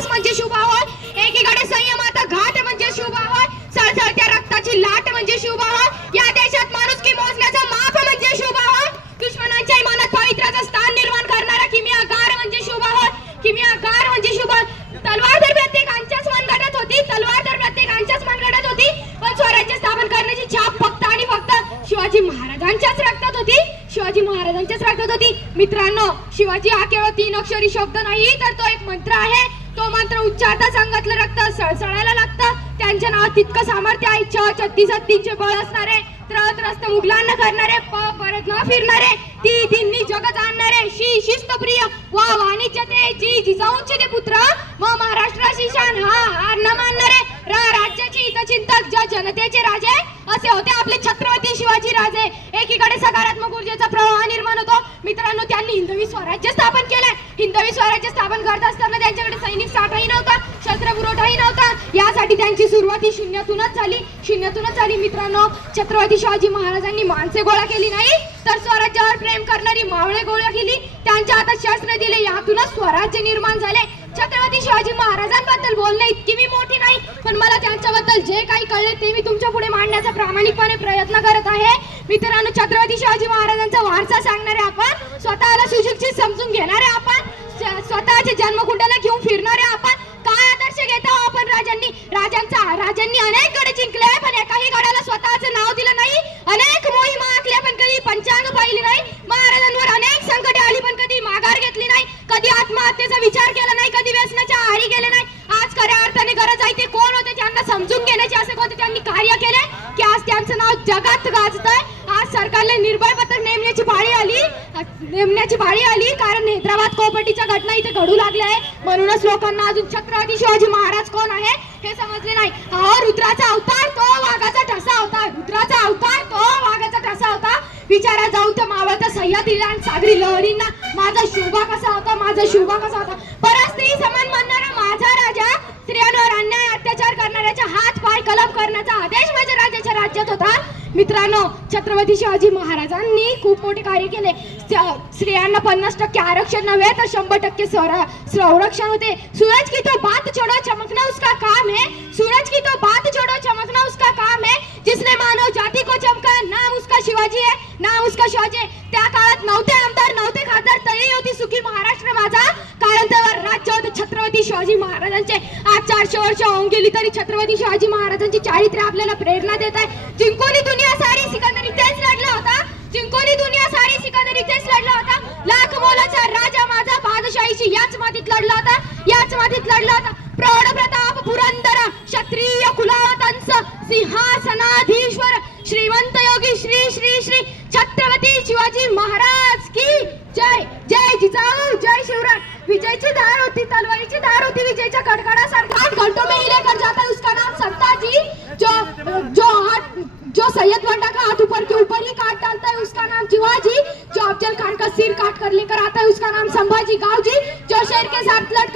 साहस म्हणजे शुभा होय, एकीकडे संयमाचा घाट म्हणजे शुभा होय, सळसळत्या रक्ताची लाट म्हणजे शुभा होय, या देशात माणुसकी मोजण्याचा माप म्हणजे शुभा होय, दुश्मनांच्या इमानात पवित्राचं स्थान निर्माण करणारा किमियागार म्हणजे शुभा होय, किमियागार म्हणजे शुभा. तलवार तर प्रत्येकाच्याच मनगटात होती, तलवार तर प्रत्येकाच्याच मनगटात होती, पण स्वराज्य स्थापन करण्याची छाप फक्त आणि फक्त शिवाजी महाराजांच्याच रक्तात होती, शिवाजी महाराजांच्याच रक्तात होती. मित्रांनो, शिवाजी हा केवळ 3 अक्षरी शब्द नाही, तर तो एक मंत्र आहे. तो मंत्र उच्चारताच अंगातलं रक्त सळसळायला लागतं. त्यांच्या नावात तितकं सामर्थ्य आहे. 36 हत्तींचे बळ असणारे, त्रस्त मुघलांना करणारे, परत न फिरणारे, ती दिन्नी जगत आणणारे, शिस्तप्रिय वा वाणिज्यते जी जिजाऊंचे ते पुत्र, व महाराष्ट्राची शान हा हार न मानणारे, राज्याचे हितचिंतक, जनतेचे राजे, असे होते आपले छत्रपती शिवाजी राजे. एकीकडे सकारात्मक ऊर्जेचा प्रवाह निर्माण होतो. मित्रांनो, त्यांनी हिंदवी स्वराज्य स्थापन केले. हिंदवी स्वराज्य स्थापन करत असताना त्यांच्याकडे सैनिक साठाही नव्हता, शस्त्र पुरवठाही नव्हता. यासाठी त्यांची सुरुवात ही शून्यातूनच झाली. मित्रांनो, छत्रपती शिवाजी महाराजांनी माणसे गोळा केली नाही, तर स्वराज्यावर प्रेम करणारी मावळे गोळा केली. त्यांच्या हातात शस्त्र दिले, यातूनच स्वराज्य निर्माण झाले. छत्रपती शिवाजी महाराजांबद्दल बोलणे इतकी मी मोठी नाही, पण मला त्यांच्याबद्दल जे काही कळले ते मी तुमच्या पुढे मांडण्याचा प्रामाणिकपणे प्रयत्न करत आहे. मित्रांनो, छत्रपती शिवाजी महाराजांचा वारसा सांगणारे आपण, स्वतःला सुशिक्षित समजून घेणारे आपण, स्वतःचे जन्मकुंडाला घेऊन फिरणारे आपण, काय आदर्श घेता आपण राजांनी अनेक गड जिंकले, पण एकाही गडाला स्वतःचं नाव दिलं नाही. अनेक मोहिमा आखल्या, पण कधी पंचांग पाहिली नाही. महाराजांवर अनेक संकटे आली, पण कधी माघार घेतली नाही. कधी आत्महत्येचा विचार केला नाही, कधी व्यसनाच्या आहारी गेले नाही. आज खऱ्या अर्थाने गरज आहे ते कोण होते त्यांना समजून घेण्याचे असे कोणते त्यांनी कार्य केले की आज त्यांचं नाव जगात गाजतंय. आज सरकारने निर्भय पथक नेमण्याची बाळी आली, कारण हैदराबाद कोपर्डीच्या घटना इथे घडू लागल्या आहे. म्हणूनच लोकांना अजून छत्रपती शिवाजी महाराज कोण आहे हे समजले नाही. रुद्राचा अवतार तो वाघाचा ठसा होता, रुद्राचा अवतार तो वाघाचा ठसा होता. विचारा जाऊन त्या मावळत्या सह्याद्रीला आणि सागरी लहरींना माझा शोभा कसा होता. परस्त्री समान मानणारा माझा राजा, स्त्रियांवर अन्याय अत्याचार करणाऱ्याच्या हात पाय कलम करण्याचा आदेश माझ्या राजाच्या राज्यात होता. मित्रांनो, छत्रपती शिवाजी महाराजांनी खूप मोठे कार्य केले. स्त्रियांना 50% आरक्षण नव्हे तर 100% संरक्षण होते. सूरज की तो बात छोड़ो चमकना उसका काम है, सूरज की तो बात छोड़ो चमकना उसका काम है, जिसने मानव जाति को चमका नाम उसका शिवाजी है, नाम उसका शिवाजी है. त्या काळात नव्हते आमदार, नव्हते खासदार, तरी होती सुखी महाराष्ट्र माझा, कारण त्यावर राज्य होते छत्रपती शिवाजी महाराजांचे. आज 400 वर्ष होऊन गेली तरी छत्रपती शिवाजी महाराजांची चारित्र्य आपल्याला प्रेरणा देत आहे. जिंकोनी दुनिया सारी सिकंदर इथेच लढला होता, जिंकोनी दुनिया सारी सिकंदर इथेच लढला होता. लाख मोलाचा राजा माझा बादशाहीची याच मातीत लढला होता. प्रौढ प्रताप पुरंदर क्षत्रिय कुलावतंस सिंहासनाधीश्वर श्रीमंत योगी श्री श्री श्री छत्रपती शिवाजी महाराज की जय. जय जिजाऊ, जय शिवराय. विजयची धार होती, तलवारीची धार होती, विजयच्या कडकडासारखा घंटों में ही लेकर जाता है उसका नाम संताजी. जो सैयद वंडा का हाथ ऊपर के ऊपर ही काट डालता है उसका नाम शिवाजी. जो अफजल खान का सिर काट कर लेकर आता है उसका नाम संभाजी गाव जी. जो शेर के साथ लड़